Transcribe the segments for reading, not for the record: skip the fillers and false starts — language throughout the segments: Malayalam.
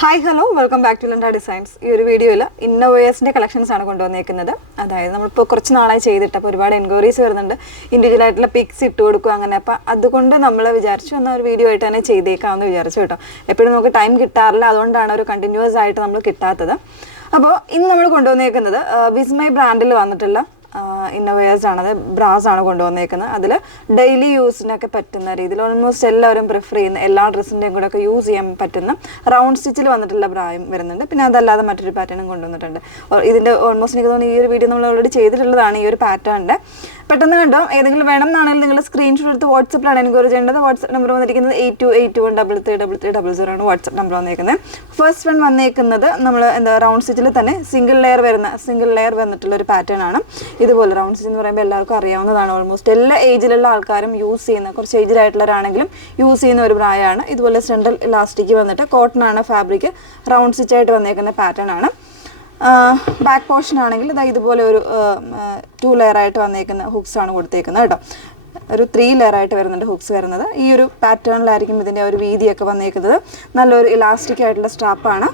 Hi hello welcome back to ലണ്ട ഡിസൈൻസ്. ഈ ഒരു വീഡിയോയിൽ ഇന്നോവേഴ്സിൻ്റെ കളക്ഷൻസ് ആണ് കൊണ്ടുവന്നേക്കുന്നത്. അതായത് നമ്മളിപ്പോൾ കുറച്ച് നാളായി ചെയ്തിട്ട് അപ്പോൾ ഒരുപാട് എൻക്വയറീസ് വരുന്നുണ്ട്, ഇൻഡിവിജ്വൽ ആയിട്ടുള്ള പിക്സ് ഇട്ട് കൊടുക്കുക അങ്ങനെ. അപ്പോൾ അതുകൊണ്ട് നമ്മൾ വിചാരിച്ചു എന്നാൽ ഒരു വീഡിയോ ആയിട്ട് തന്നെ ചെയ്തേക്കാമെന്ന് വിചാരിച്ചു കേട്ടോ. എപ്പോഴും നമുക്ക് ടൈം കിട്ടാറില്ല, അതുകൊണ്ടാണ് ഒരു കണ്ടിന്യൂസ് ആയിട്ട് നമ്മൾ കിട്ടാത്തത്. അപ്പോൾ ഇന്ന് നമ്മൾ കൊണ്ടുവന്നേക്കുന്നത് വിസ്മൈ ബ്രാൻഡിൽ വന്നിട്ടുള്ള ഇന്നോവേഴ്സ് ആണ്, അത് ബ്രാസ് ആണ് കൊണ്ടുവന്നേക്കുന്നത്. അതിൽ ഡെയിലി യൂസിനൊക്കെ പറ്റുന്ന രീതിയിൽ ഓൾമോസ്റ്റ് എല്ലാവരും പ്രിഫർ ചെയ്യുന്ന എല്ലാ ഡ്രസ്സിൻ്റെയും കൂടെ ഒക്കെ യൂസ് ചെയ്യാൻ പറ്റുന്ന റൗണ്ട് സ്റ്റിച്ചിൽ വന്നിട്ടുള്ള ബ്രായും വരുന്നുണ്ട്. പിന്നെ അതല്ലാതെ മറ്റൊരു പാറ്റേണും കൊണ്ടുവന്നിട്ടുണ്ട്. ഇതിൻ്റെ ഓൾമോസ്റ്റ് എനിക്ക് തോന്നുന്നു ഈ ഒരു വീഡിയോ നമ്മൾ ഓൾറെഡി ചെയ്തിട്ടുള്ളതാണ്. ഈ ഒരു പാറ്റേണിൻ്റെ പെട്ടെന്ന് കണ്ടോ, ഏതെങ്കിലും വേണം എന്നാണെങ്കിൽ നിങ്ങൾ സ്ക്രീൻഷോട്ട് എടുത്ത് വാട്സപ്പിലാണ് എൻക്വയറി ചെയ്യേണ്ടത്. വാട്സപ്പ് നമ്പർ വന്നിരിക്കുന്നത് 8281333300 ആണ് വാട്സപ്പ് നമ്പർ വന്നേക്കുന്നത്. ഫസ്റ്റ് വൺ വന്നേക്കുന്നത് നമ്മൾ റൗണ്ട് സ്റ്റിച്ചിൽ തന്നെ സിംഗിൾ ലെയർ വന്നിട്ടുള്ള ഒരു പാറ്റേൺ ആണ്. ഇതുപോലെ റൗണ്ട് സ്റ്റിച്ച് എന്ന് പറയുമ്പോൾ എല്ലാവർക്കും അറിയാവുന്നതാണ്. ഓൾമോസ്റ്റ് എല്ലാ ഏജിലുള്ള ആൾക്കാരും യൂസ് ചെയ്യുന്ന, കുറച്ച് ഏജിൽ ആയിട്ടുള്ളവരാണെങ്കിലും യൂസ് ചെയ്യുന്ന ഒരു ബ്രായാണ്. ഇതുപോലെ സെൻട്രൽ ഇലാസ്റ്റിക് വന്നിട്ട് കോട്ടൺ ആണ് ഫാബ്രിക്, റൗണ്ട് സ്റ്റിച്ച് ആയിട്ട് വന്നേക്കുന്ന പാറ്റേൺ ആണ്. ബാക്ക് പോർഷൻ ആണെങ്കിൽ ഇതുപോലെ ഒരു 2 ലെയറായിട്ട് വന്നേക്കുന്ന ഹുക്സ് ആണ് കൊടുത്തേക്കുന്നത് കേട്ടോ. ഒരു 3 ലെയറായിട്ട് വരുന്നുണ്ട് ഹുക്സ് വരുന്നത്. ഈ ഒരു പാറ്റേണിലായിരിക്കും ഇതിൻ്റെ ഒരു വീതിയൊക്കെ വന്നേക്കുന്നത്. നല്ലൊരു ഇലാസ്റ്റിക് ആയിട്ടുള്ള സ്ട്രാപ്പാണ്.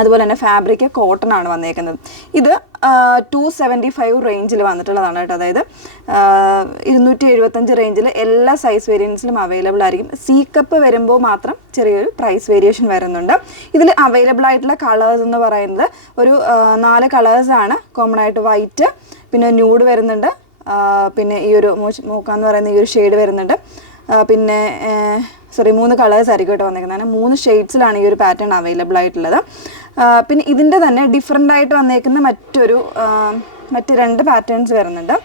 അതുപോലെ തന്നെ ഫാബ്രിക് കോട്ടൺ ആണ് വന്നേക്കുന്നത്. ഇത് 275 റേഞ്ചിൽ വന്നിട്ടുള്ളതാണ് കേട്ടോ. അതായത് 275 റേഞ്ചിൽ എല്ലാ സൈസ് വേരിയൻസിലും അവൈലബിൾ ആയിരിക്കും. സി കപ്പ് വരുമ്പോൾ മാത്രം ചെറിയൊരു പ്രൈസ് വേരിയേഷൻ വരുന്നുണ്ട്. ഇതിൽ അവൈലബിൾ ആയിട്ടുള്ള കളേഴ്സ് എന്ന് പറയുന്നത് ഒരു 4 കളേഴ്സാണ്. കോമൺ ആയിട്ട് വൈറ്റ്, പിന്നെ ന്യൂഡ് വരുന്നുണ്ട്, പിന്നെ ഈ ഒരു മൂക്കാന്ന് പറയുന്ന ഈ ഒരു ഷെയ്ഡ് വരുന്നുണ്ട്, പിന്നെ 3 കളേഴ്സ് ആയിരിക്കും കേട്ടോ വന്നേക്കുന്നത്. 3 ഷെയ്ഡ്സിലാണ് ഈ ഒരു പാറ്റേൺ അവൈലബിൾ ആയിട്ടുള്ളത്. പിന്നെ ഇതിൻ്റെ തന്നെ ഡിഫറെൻ്റ് ആയിട്ട് വന്നേക്കുന്ന മറ്റ് 2 പാറ്റേൺസ് വരുന്നുണ്ട്.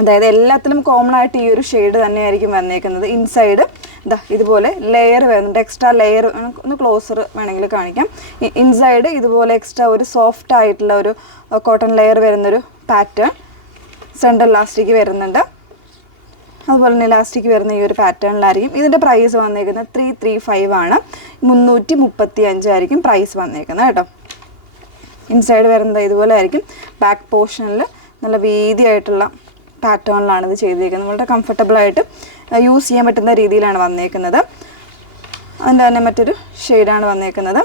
അതായത് എല്ലാത്തിലും കോമൺ ആയിട്ട് ഈ ഒരു ഷെയ്ഡ് തന്നെയായിരിക്കും വന്നേക്കുന്നത്. ഇൻസൈഡ് ഇതുപോലെ ലെയർ വരുന്നുണ്ട്, എക്സ്ട്രാ ലെയർ. ഒന്ന് ക്ലോസർ വേണമെങ്കിൽ കാണിക്കാം. ഇൻസൈഡ് ഇതുപോലെ എക്സ്ട്രാ ഒരു സോഫ്റ്റ് ആയിട്ടുള്ള ഒരു കോട്ടൺ ലെയർ വരുന്നൊരു പാറ്റേൺ. സെൻട്രൽ ഇലാസ്റ്റിക് വരുന്നുണ്ട്, അതുപോലെ തന്നെ ഇലാസ്റ്റിക് വരുന്ന ഈ ഒരു പാറ്റേണിലായിരിക്കും. ഇതിൻ്റെ പ്രൈസ് വന്നേക്കുന്നത് 335 ആണ്. 335 ആയിരിക്കും പ്രൈസ് വന്നേക്കുന്നത് കേട്ടോ. ഇൻസൈഡ് വരുന്നത് ഇതുപോലെ ആയിരിക്കും. ബാക്ക് പോർഷനിൽ നല്ല വീതിയായിട്ടുള്ള പാറ്റേണിലാണ് ഇത് ചെയ്തേക്കുന്നത്. വളരെ കംഫർട്ടബിളായിട്ട് യൂസ് ചെയ്യാൻ പറ്റുന്ന രീതിയിലാണ് വന്നേക്കുന്നത്. അതിൻ്റെ തന്നെ മറ്റൊരു ഷെയ്ഡാണ് വന്നേക്കുന്നത്.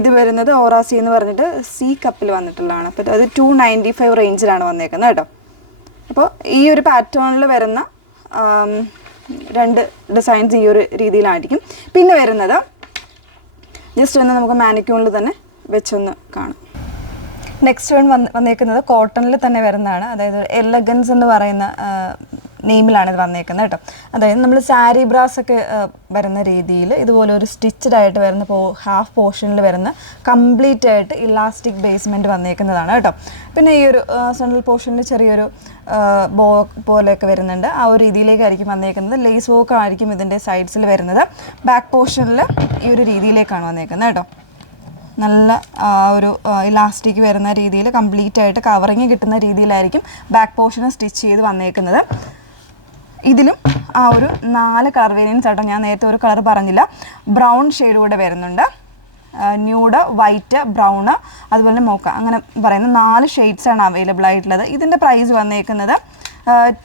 ഇത് വരുന്നത് ഓറാസി എന്ന് പറഞ്ഞിട്ട് സി കപ്പിൽ വന്നിട്ടുള്ളതാണ്. അപ്പോൾ അത് 295 റേഞ്ചിലാണ് വന്നേക്കുന്നത് കേട്ടോ. അപ്പോൾ ഈ ഒരു പാറ്റേണിൽ വരുന്ന 2 ഡിസൈൻസ് ഈ ഒരു രീതിയിലായിരിക്കും. പിന്നെ വരുന്നത് ജസ്റ്റ് ഒന്ന് നമുക്ക് മാനിക്യൂണിൽ തന്നെ വെച്ചൊന്ന് കാണാം. നെക്സ്റ്റ് വന്നേക്കുന്നത് കോട്ടണിൽ തന്നെ വരുന്നതാണ്. അതായത് എലഗൻസ് എന്ന് പറയുന്ന നെയിമിലാണ് ഇത് വന്നേക്കുന്നത് കേട്ടോ. അതായത് നമ്മൾ സാരി ബ്രാസ് ഒക്കെ വരുന്ന രീതിയിൽ ഇതുപോലെ ഒരു സ്റ്റിച്ചഡ് ആയിട്ട് വരുന്ന ഹാഫ് പോർഷനിൽ വരുന്ന കംപ്ലീറ്റ് ആയിട്ട് ഇലാസ്റ്റിക് ബേസ്മെൻറ്റ് വന്നേക്കുന്നതാണ് കേട്ടോ. പിന്നെ ഈ ഒരു സെൻട്രൽ പോർഷനിൽ ചെറിയൊരു ബോ പോലെയൊക്കെ വരുന്നുണ്ട്. ആ ഒരു രീതിയിലേക്കായിരിക്കും വന്നേക്കുന്നത്. ലേസ് വർക്ക് ആയിരിക്കും ഇതിൻ്റെ സൈഡ്സിൽ വരുന്നത്. ബാക്ക് പോർഷനിൽ ഈ ഒരു രീതിയിലേക്കാണ് വന്നേക്കുന്നത് കേട്ടോ. നല്ല ഒരു ഇലാസ്റ്റിക് വരുന്ന രീതിയിൽ കംപ്ലീറ്റ് ആയിട്ട് കവറിങ് കിട്ടുന്ന രീതിയിലായിരിക്കും ബാക്ക് പോർഷന് സ്റ്റിച്ച് ചെയ്ത് വന്നേക്കുന്നത്. ഇതിലും ആ ഒരു 4 കളർ വേരിയൻസ് ആട്ടോ. ഞാൻ നേരത്തെ ഒരു കളർ പറഞ്ഞില്ല, ബ്രൗൺ ഷെയ്ഡ് കൂടെ വരുന്നുണ്ട്. ന്യൂഡ്, വൈറ്റ്, ബ്രൗണ്, അതുപോലെ മോക്ക, അങ്ങനെ പറയുന്ന 4 ഷെയ്ഡ്സാണ് അവൈലബിൾ ആയിട്ടുള്ളത്. ഇതിൻ്റെ പ്രൈസ് വന്നേക്കുന്നത്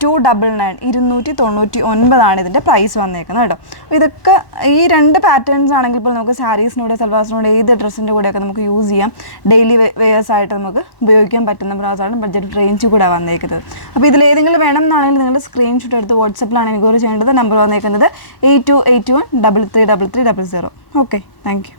299 ഇതിൻ്റെ പ്രൈസ് വന്നേക്കുന്നത് കേട്ടോ. ഇതൊക്കെ ഈ 2 പാറ്റേൺസ് ആണെങ്കിൽ ഇപ്പോൾ നമുക്ക് സാരീസിനൂടെ സൽവാസിനൂടെ ഏത് ഡ്രസ്സിൻ്റെ കൂടെയൊക്കെ നമുക്ക് യൂസ് ചെയ്യാം. ഡെയിലി വെയേഴ്സ് ആയിട്ട് നമുക്ക് ഉപയോഗിക്കാൻ പറ്റുന്ന ബ്രാസാണ്. ബഡ്ജറ്റ് റേഞ്ച് കൂടെ വന്നേക്കുന്നത്. അപ്പോൾ ഇതിലേതെങ്കിലും വേണം എന്നാണെങ്കിൽ നിങ്ങൾ സ്ക്രീൻഷോട്ട് എടുത്ത് വാട്സപ്പിലാണ് എൻക്വയറി ചെയ്യേണ്ടത്. നമ്പർ വന്നേക്കുന്നത് 8281333300. Okay, thank you.